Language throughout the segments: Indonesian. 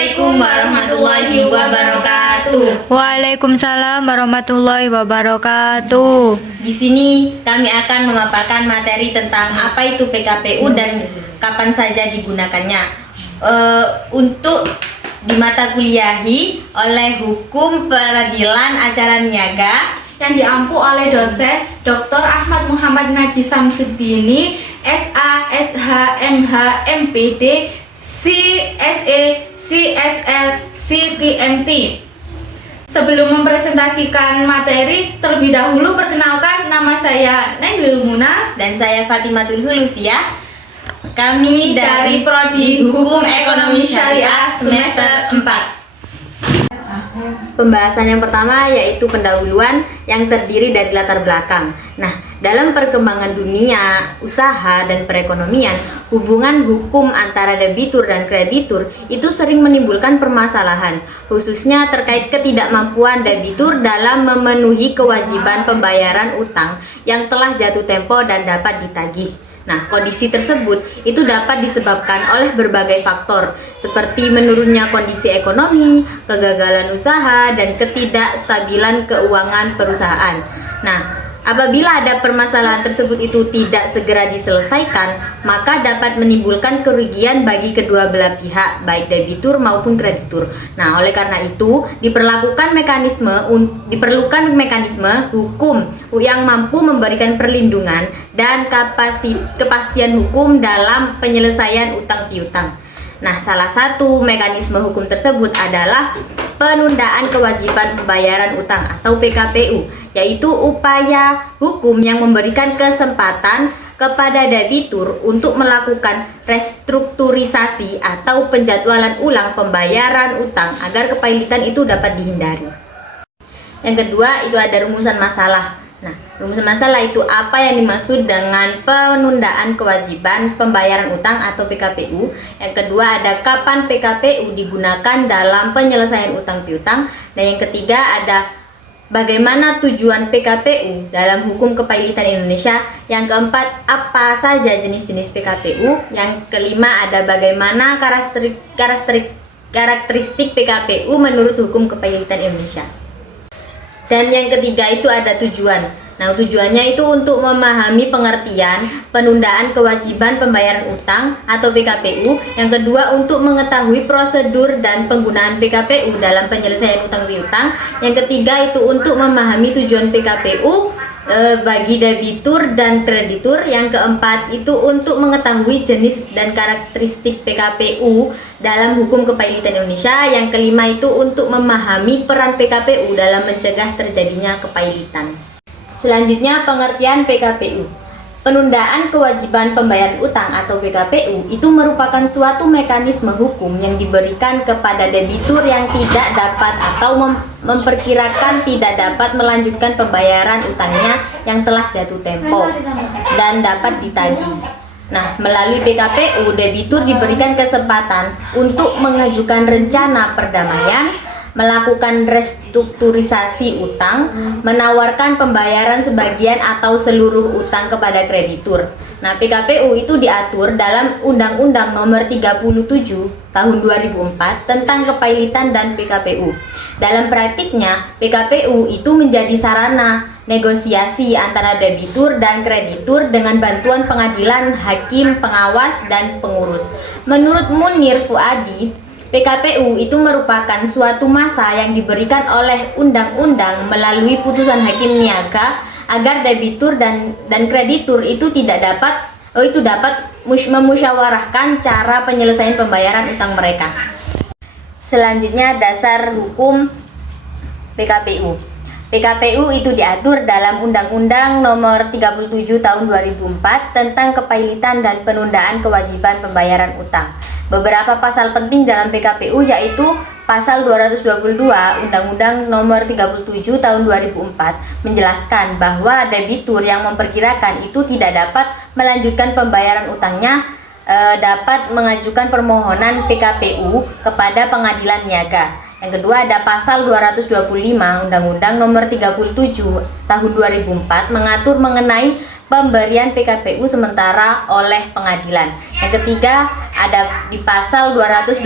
Assalamualaikum warahmatullahi wabarakatuh. Waalaikumsalam warahmatullahi wabarakatuh. Di sini kami akan memaparkan materi tentang apa itu PKPU dan kapan saja digunakannya. Untuk di mata kuliahi oleh Hukum Peradilan Acara Niaga yang diampu oleh dosen Dr. Ahmad Muhammad Naji Samsudini, SA, SH, MH, MPD, CSE, CSL, CTMT. Sebelum mempresentasikan materi, terlebih dahulu perkenalkan, nama saya Nailul Muna dan saya Fatimatul Hulusia. Kami dari Prodi Hukum Ekonomi Syariah semester 4. Pembahasan yang pertama yaitu pendahuluan yang terdiri dari latar belakang. Nah, dalam perkembangan dunia, usaha, dan perekonomian, hubungan hukum antara debitur dan kreditur itu sering menimbulkan permasalahan, khususnya terkait ketidakmampuan debitur dalam memenuhi kewajiban pembayaran utang yang telah jatuh tempo dan dapat ditagih. Nah, kondisi tersebut itu dapat disebabkan oleh berbagai faktor seperti menurunnya kondisi ekonomi, kegagalan usaha, dan ketidakstabilan keuangan perusahaan. Nah, apabila ada permasalahan tersebut itu tidak segera diselesaikan, maka dapat menimbulkan kerugian bagi kedua belah pihak, baik debitur maupun kreditur. Nah, oleh karena itu diperlukan mekanisme hukum yang mampu memberikan perlindungan dan kepastian hukum dalam penyelesaian utang piutang. Nah, salah satu mekanisme hukum tersebut adalah penundaan kewajiban pembayaran utang atau PKPU, yaitu upaya hukum yang memberikan kesempatan kepada debitur untuk melakukan restrukturisasi atau penjadwalan ulang pembayaran utang agar kepailitan itu dapat dihindari. Yang kedua itu ada rumusan masalah. Nah, rumusan masalah itu apa yang dimaksud dengan penundaan kewajiban pembayaran utang atau PKPU. Yang kedua ada kapan PKPU digunakan dalam penyelesaian utang piutang. Dan yang ketiga ada bagaimana tujuan PKPU dalam hukum kepailitan Indonesia. Yang keempat, apa saja jenis-jenis PKPU. Yang kelima ada bagaimana karakteristik PKPU menurut hukum kepailitan Indonesia. Dan yang ketiga itu ada tujuan. Nah, tujuannya itu untuk memahami pengertian penundaan kewajiban pembayaran utang atau PKPU. Yang kedua untuk mengetahui prosedur dan penggunaan PKPU dalam penyelesaian utang piutang. Yang ketiga itu untuk memahami tujuan PKPU bagi debitur dan kreditur. Yang keempat itu untuk mengetahui jenis dan karakteristik PKPU dalam hukum kepailitan Indonesia. Yang kelima itu untuk memahami peran PKPU dalam mencegah terjadinya kepailitan. Selanjutnya pengertian PKPU. Penundaan kewajiban pembayaran utang atau PKPU itu merupakan suatu mekanisme hukum yang diberikan kepada debitur yang tidak dapat atau memperkirakan tidak dapat melanjutkan pembayaran utangnya yang telah jatuh tempo dan dapat ditagih. Nah, melalui PKPU, debitur diberikan kesempatan untuk mengajukan rencana perdamaian, melakukan restrukturisasi utang, menawarkan pembayaran sebagian atau seluruh utang kepada kreditur. Nah, PKPU itu diatur dalam Undang-Undang Nomor 37 Tahun 2004 tentang kepailitan dan PKPU. Dalam praktiknya, PKPU itu menjadi sarana negosiasi antara debitur dan kreditur dengan bantuan pengadilan, hakim, pengawas, dan pengurus. Menurut Munir Fuadi, PKPU itu merupakan suatu masa yang diberikan oleh undang-undang melalui putusan hakim niaga agar debitur dan kreditur itu dapat memusyawarahkan cara penyelesaian pembayaran utang mereka. Selanjutnya dasar hukum PKPU. PKPU itu diatur dalam Undang-Undang Nomor 37 Tahun 2004 tentang kepailitan dan penundaan kewajiban pembayaran utang. Beberapa pasal penting dalam PKPU yaitu pasal 222 Undang-Undang Nomor 37 Tahun 2004 menjelaskan bahwa debitur yang memperkirakan itu tidak dapat melanjutkan pembayaran utangnya dapat mengajukan permohonan PKPU kepada pengadilan niaga. Yang kedua ada pasal 225 Undang-Undang Nomor 37 Tahun 2004 mengatur mengenai pemberian PKPU sementara oleh pengadilan. Yang ketiga, ada di pasal 228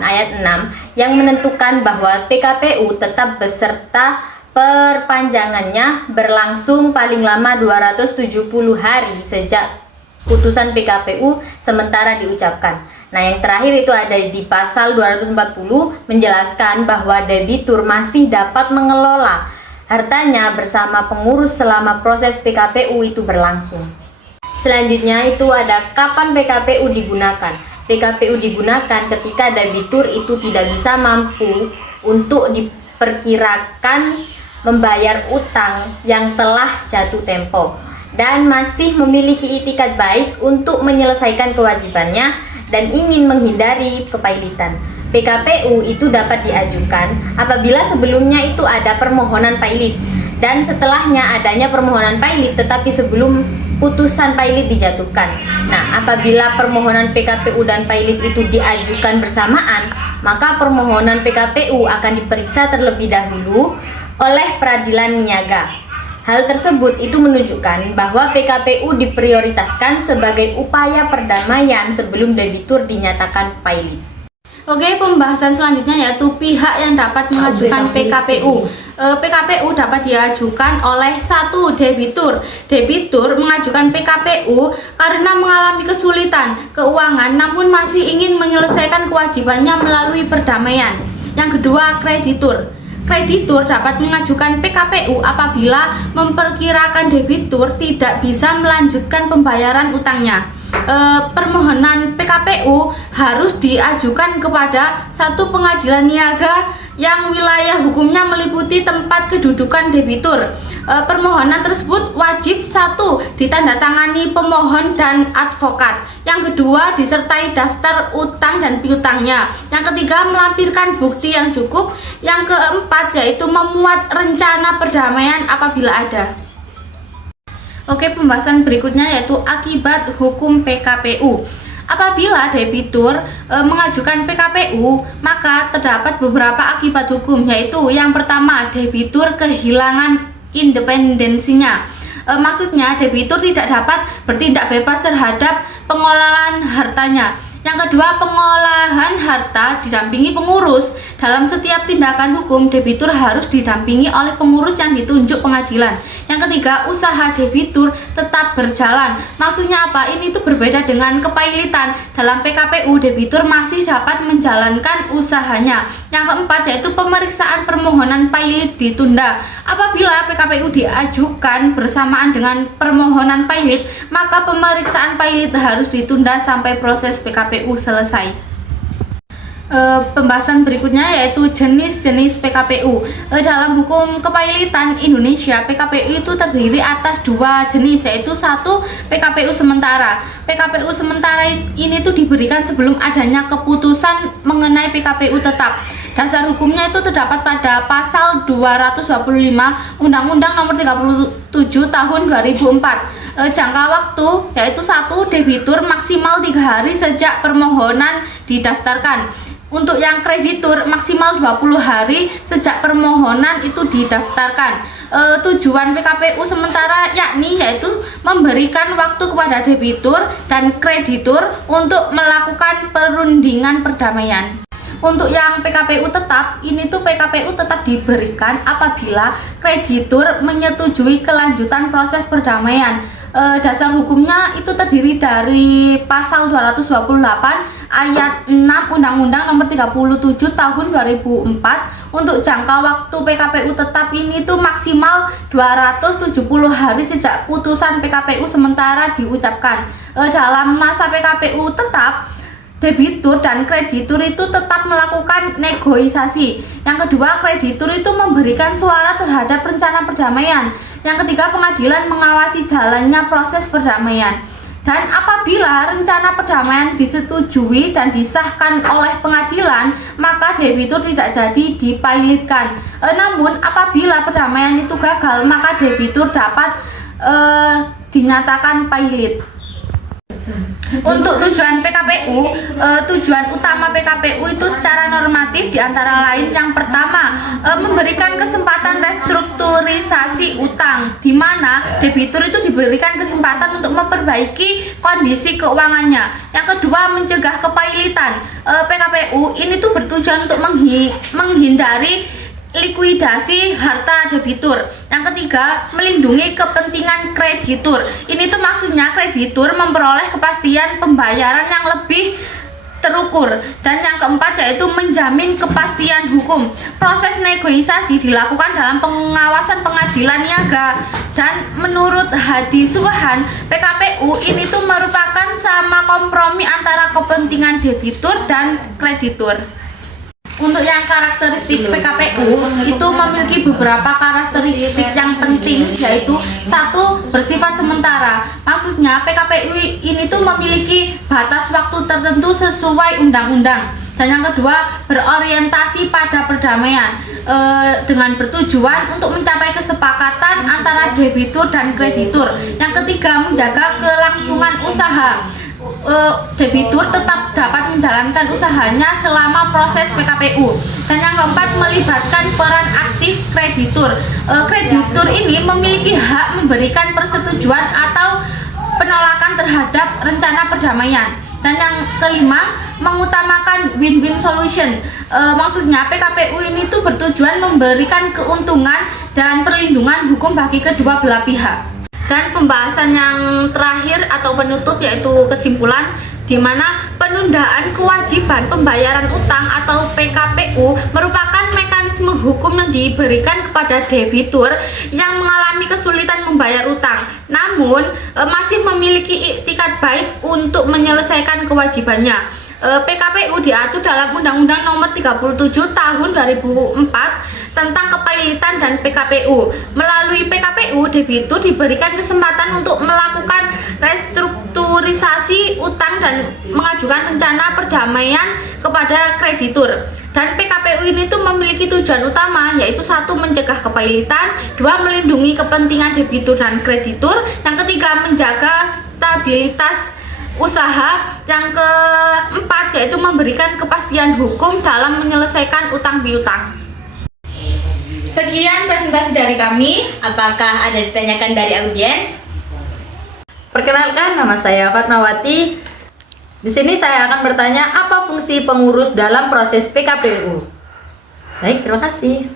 ayat 6 yang menentukan bahwa PKPU tetap beserta perpanjangannya berlangsung paling lama 270 hari sejak putusan PKPU sementara diucapkan. Nah, yang terakhir itu ada di pasal 240 menjelaskan bahwa debitur masih dapat mengelola hartanya bersama pengurus selama proses PKPU itu berlangsung. Selanjutnya itu ada kapan PKPU digunakan. PKPU digunakan ketika debitur itu tidak bisa mampu untuk diperkirakan membayar utang yang telah jatuh tempo dan masih memiliki itikat baik untuk menyelesaikan kewajibannya dan ingin menghindari kepailitan. PKPU itu dapat diajukan apabila sebelumnya itu ada permohonan pailit dan setelahnya adanya permohonan pailit tetapi sebelum putusan pailit dijatuhkan. Nah, apabila permohonan PKPU dan pailit itu diajukan bersamaan, maka permohonan PKPU akan diperiksa terlebih dahulu oleh peradilan niaga. Hal tersebut itu menunjukkan bahwa PKPU diprioritaskan sebagai upaya perdamaian sebelum debitur dinyatakan pailit. Oke, pembahasan selanjutnya yaitu pihak yang dapat mengajukan PKPU. PKPU dapat diajukan oleh satu debitur. Debitur mengajukan PKPU karena mengalami kesulitan keuangan namun masih ingin menyelesaikan kewajibannya melalui perdamaian. Yang kedua, kreditur. Kreditur dapat mengajukan PKPU apabila memperkirakan debitur tidak bisa melanjutkan pembayaran utangnya. Permohonan PKPU harus diajukan kepada satu pengadilan niaga yang wilayah hukumnya meliputi tempat kedudukan debitur. Permohonan tersebut wajib satu ditandatangani pemohon dan advokat. Yang kedua disertai daftar utang dan piutangnya. Yang ketiga melampirkan bukti yang cukup. Yang keempat yaitu memuat rencana perdamaian apabila ada. Oke, pembahasan berikutnya yaitu akibat hukum PKPU. Apabila debitur mengajukan PKPU, maka terdapat beberapa akibat hukum, yaitu yang pertama, debitur kehilangan independensinya. Maksudnya debitur tidak dapat bertindak bebas terhadap pengelolaan hartanya. Yang kedua, pengolahan harta didampingi pengurus. Dalam setiap tindakan hukum, debitur harus didampingi oleh pengurus yang ditunjuk pengadilan. Yang ketiga, usaha debitur tetap berjalan. Maksudnya apa? Ini tuh berbeda dengan kepailitan. Dalam PKPU, debitur masih dapat menjalankan usahanya. Yang keempat, yaitu pemeriksaan permohonan pailit ditunda. Apabila PKPU diajukan bersamaan dengan permohonan pailit, maka pemeriksaan pailit harus ditunda sampai proses PKPU selesai. Pembahasan berikutnya yaitu jenis-jenis PKPU. Dalam hukum kepailitan Indonesia, PKPU itu terdiri atas dua jenis, yaitu satu, PKPU sementara. PKPU sementara ini tuh diberikan sebelum adanya keputusan mengenai PKPU tetap. Dasar hukumnya itu terdapat pada pasal 225 Undang-Undang Nomor 37 Tahun 2004. Jangka waktu yaitu satu, debitur maksimal 3 hari sejak permohonan didaftarkan. Untuk yang kreditur maksimal 20 hari sejak permohonan itu didaftarkan. Tujuan PKPU sementara yaitu memberikan waktu kepada debitur dan kreditur untuk melakukan perundingan perdamaian. Untuk yang PKPU tetap, ini tuh PKPU tetap diberikan apabila kreditur menyetujui kelanjutan proses perdamaian. Dasar hukumnya itu terdiri dari pasal 228 ayat 6 Undang-Undang Nomor 37 Tahun 2004. Untuk jangka waktu PKPU tetap ini tuh maksimal 270 hari sejak putusan PKPU sementara diucapkan. Dalam masa PKPU tetap, debitur dan kreditur itu tetap melakukan negosiasi. Yang kedua, kreditur itu memberikan suara terhadap rencana perdamaian. Yang ketiga, pengadilan mengawasi jalannya proses perdamaian. Dan apabila rencana perdamaian disetujui dan disahkan oleh pengadilan, maka debitur tidak jadi dipailitkan. Namun apabila perdamaian itu gagal, maka debitur dapat dinyatakan pailit. Untuk tujuan PKPU, tujuan utama PKPU itu secara normatif diantara lain yang pertama memberikan kesempatan restrukturisasi utang, di mana debitur itu diberikan kesempatan untuk memperbaiki kondisi keuangannya. Yang kedua, mencegah kepailitan. PKPU ini tuh bertujuan untuk menghindari likuidasi harta debitur. Yang ketiga, melindungi kepentingan kreditur. Ini tuh maksudnya kreditur memperoleh kepastian pembayaran yang lebih terukur. Dan yang keempat yaitu menjamin kepastian hukum. Proses negosiasi dilakukan dalam pengawasan pengadilan niaga. Dan menurut Hadi Subhan, PKPU ini tuh merupakan sama kompromi antara kepentingan debitur dan kreditur. Untuk yang karakteristik PKPU itu memiliki beberapa karakteristik yang penting, yaitu satu, bersifat sementara. Maksudnya PKPU ini tuh memiliki batas waktu tertentu sesuai undang-undang. Dan yang kedua, berorientasi pada perdamaian dengan bertujuan untuk mencapai kesepakatan antara debitur dan kreditur. Yang ketiga, menjaga kelangsungan usaha. Debitur tetap dapat menjalankan usahanya selama proses PKPU. Dan yang keempat, melibatkan peran aktif kreditur. Kreditur ini memiliki hak memberikan persetujuan atau penolakan terhadap rencana perdamaian. Dan yang kelima, mengutamakan win-win solution. Maksudnya PKPU ini tuh bertujuan memberikan keuntungan dan perlindungan hukum bagi kedua belah pihak. Dan pembahasan yang terakhir atau penutup yaitu kesimpulan, di mana penundaan kewajiban pembayaran utang atau PKPU merupakan mekanisme hukum yang diberikan kepada debitur yang mengalami kesulitan membayar utang, namun masih memiliki iktikat baik untuk menyelesaikan kewajibannya. PKPU diatur dalam Undang-Undang Nomor 37 Tahun 2004 tentang kepailitan dan PKPU. Melalui PKPU, debitur diberikan kesempatan untuk melakukan restrukturisasi utang dan mengajukan rencana perdamaian kepada kreditur. Dan PKPU ini tuh memiliki tujuan utama, yaitu satu, mencegah kepailitan, dua, melindungi kepentingan debitur dan kreditur, yang ketiga, menjaga stabilitas usaha, yang keempat yaitu memberikan kepastian hukum dalam menyelesaikan utang piutang. Sekian presentasi dari kami. Apakah ada ditanyakan dari audiens? Perkenalkan, nama saya Fatmawati. Di sini saya akan bertanya, apa fungsi pengurus dalam proses PKPU? Baik, terima kasih.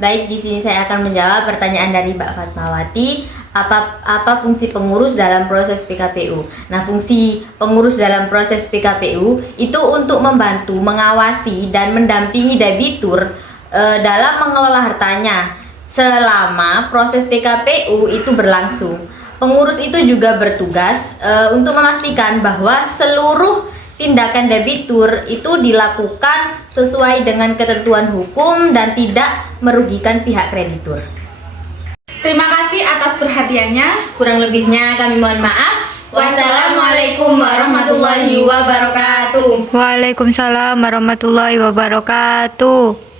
Baik, di sini saya akan menjawab pertanyaan dari Mbak Fatmawati. Apa fungsi pengurus dalam proses PKPU? Nah, fungsi pengurus dalam proses PKPU itu untuk membantu, mengawasi, dan mendampingi debitur dalam mengelola hartanya selama proses PKPU itu berlangsung. Pengurus itu juga bertugas untuk memastikan bahwa seluruh tindakan debitur itu dilakukan sesuai dengan ketentuan hukum dan tidak merugikan pihak kreditur. Terima kasih atas perhatiannya. Kurang lebihnya kami mohon maaf. Wassalamualaikum warahmatullahi wabarakatuh. Waalaikumsalam warahmatullahi wabarakatuh.